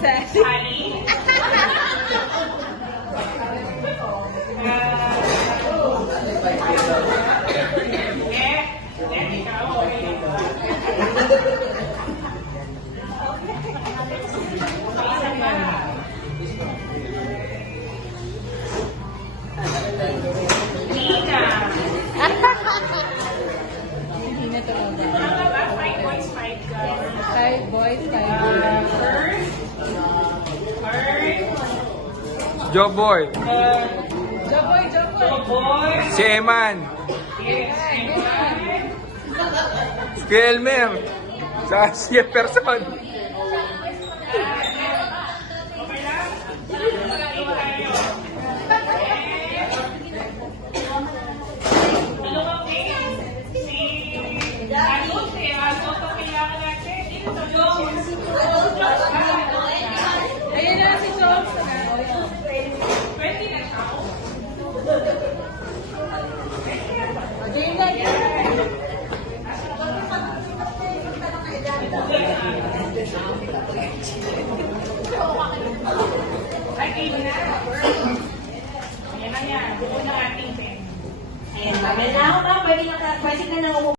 Sally. Five boys, five girls. Joboy. Joboy, Joboy. Si Eman. Si Elmer. Sa si Jefferson. Ayun na si Jones. Ayan na yan. Ayan, bagal na ako, ma'am. Pwede na